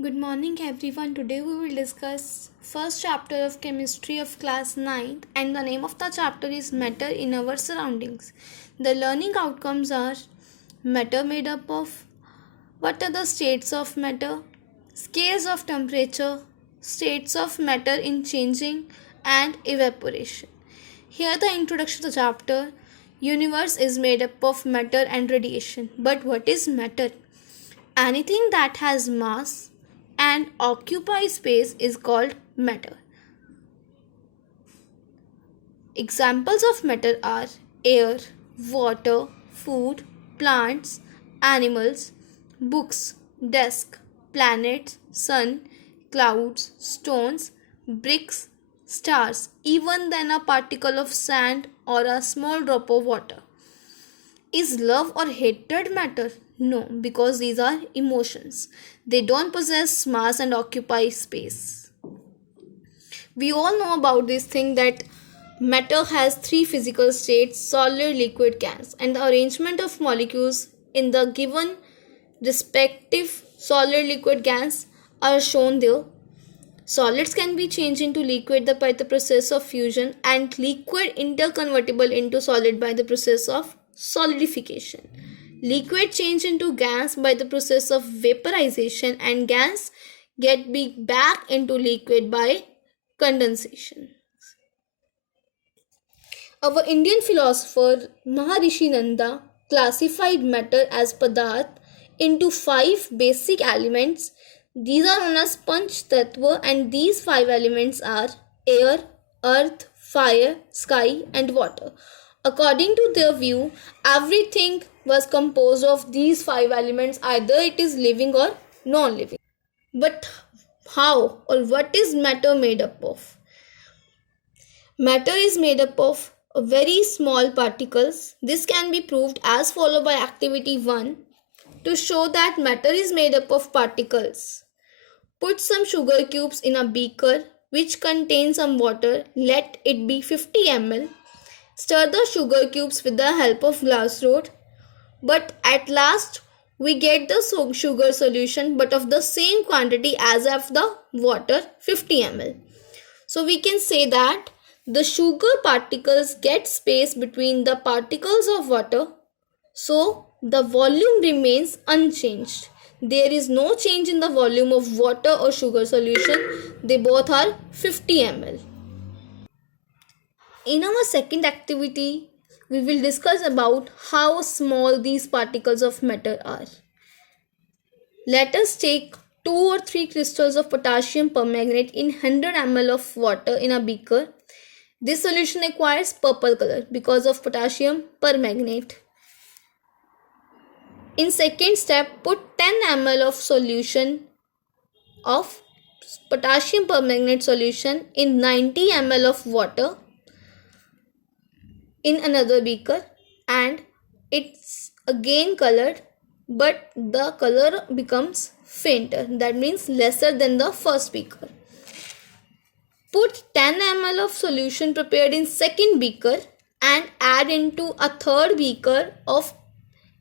Good morning everyone. Today we will discuss first chapter of chemistry of class 9th and the name of the chapter is matter in our surroundings. The learning outcomes are matter made up of what are the states of matter, scales of temperature, states of matter in changing and evaporation. Here the introduction to the chapter universe is made up of matter and radiation. But what is matter? Anything that has mass and occupies space is called matter. Examples of matter are air, water, food, plants, animals, books, desk, planets, sun, clouds, stones, bricks, stars, even then a particle of sand or a small drop of water. Is love or hatred matter? No, because these are emotions. They don't possess mass and occupy space. We all know about this thing that matter has three physical states: solid, liquid, gas, and the arrangement of molecules in the given respective solid, liquid, gas are shown there. Solids can be changed into liquid by the process of fusion, and liquid interconvertible into solid by the process of solidification. Liquid change into gas by the process of vaporization, and gas get back into liquid by condensation. Our Indian philosopher Maharishi Nanda classified matter as Padarth into 5 basic elements. These are known as Panch Tattva, and these 5 elements are air, earth, fire, sky and water. According to their view, everything was composed of these 5 elements, either it is living or non-living. But how or what is matter made up of? Matter is made up of very small particles. This can be proved as followed by activity 1 to show that matter is made up of particles. Put some sugar cubes in a beaker which contains some water. Let it be 50 ml. Stir the sugar cubes with the help of glass rod. But at last we get the sugar solution but of the same quantity as of the water, 50 ml. So we can say that the sugar particles get space between the particles of water, so the volume remains unchanged. There is no change in the volume of water or sugar solution. They both are 50 ml. In our second activity, we will discuss about how small these particles of matter are. Let us take 2 or 3 crystals of potassium permanganate in 100 ml of water in a beaker. This solution acquires purple color because of potassium permanganate. In second step, put 10 ml of solution of potassium permanganate solution in 90 ml of water in another beaker, and it's again colored, but the color becomes fainter, that means lesser than the first beaker. Put 10 ml of solution prepared in second beaker and add into a third beaker of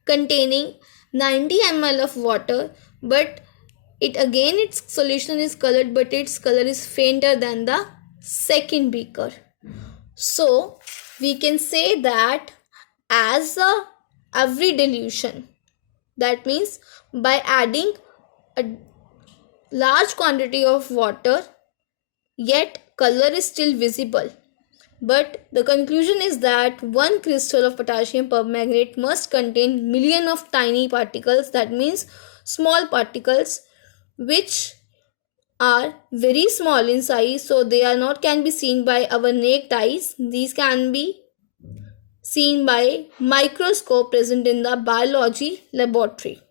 containing 90 ml of water, but its solution is colored, but its color is fainter than the second beaker. So we can say that as every dilution, that means by adding a large quantity of water, yet color is still visible. But the conclusion is that one crystal of potassium permanganate must contain million of tiny particles, that means small particles which are very small in size, so they can be seen by our naked eyes. These can be seen by microscope present in the biology laboratory.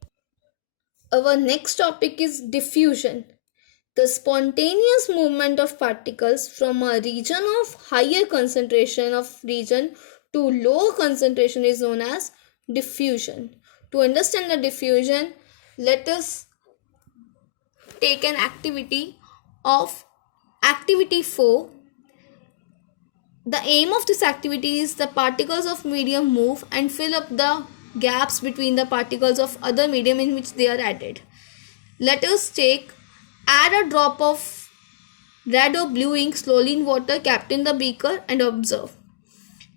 Our next topic is diffusion. The spontaneous movement of particles from a region of higher concentration of region to lower concentration is known as diffusion. To understand the diffusion, let us take an activity of activity 4. The aim of this activity is the particles of medium move and fill up the gaps between the particles of other medium in which they are added. Let us take Add a drop of red or blue ink slowly in water kept in the beaker and observe.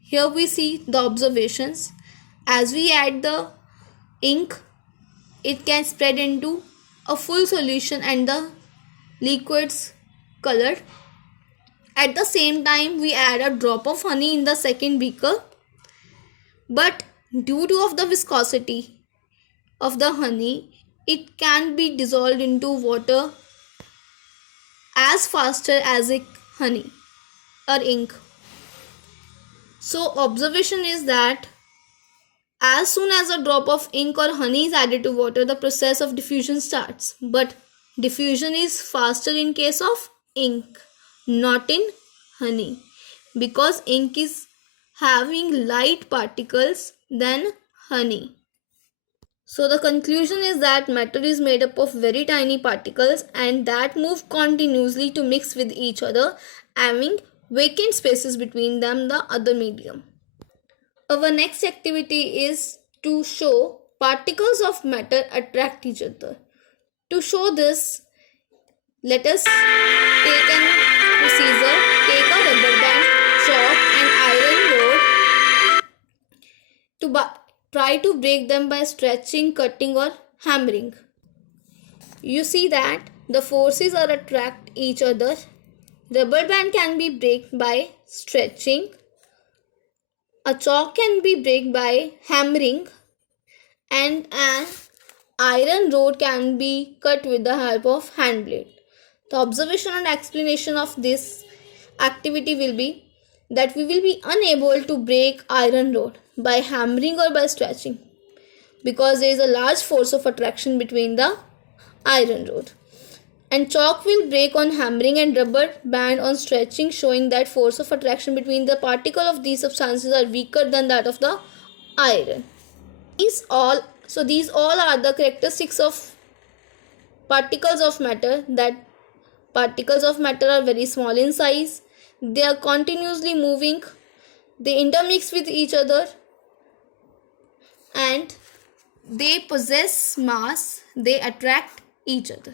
Here we see the observations. As we add the ink, it can spread into a full solution and the liquids colored. At the same time, we add a drop of honey in the second beaker, but due to of the viscosity of the honey, it can be dissolved into water as faster as honey or ink. So observation is that as soon as a drop of ink or honey is added to water, the process of diffusion starts. But diffusion is faster in case of ink, not in honey, because ink is having light particles than honey. So the conclusion is that matter is made up of very tiny particles and that move continuously to mix with each other, having vacant spaces between them, the other medium. Our next activity is to show particles of matter attract each other. To show this, let us take a procedure, take a rubber band, chalk and iron rod to try to break them by stretching, cutting or hammering. You see that the forces are attract each other. Rubber band can be break by stretching. A chalk can be break by hammering, and an iron rod can be cut with the help of hand blade. The observation and explanation of this activity will be that we will be unable to break iron rod by hammering or by stretching because there is a large force of attraction between the iron rod. And chalk will break on hammering and rubber band on stretching, showing that force of attraction between the particle of these substances are weaker than that of the iron. These all are the characteristics of particles of matter, that particles of matter are very small in size, they are continuously moving, they intermix with each other, and they possess mass, they attract each other.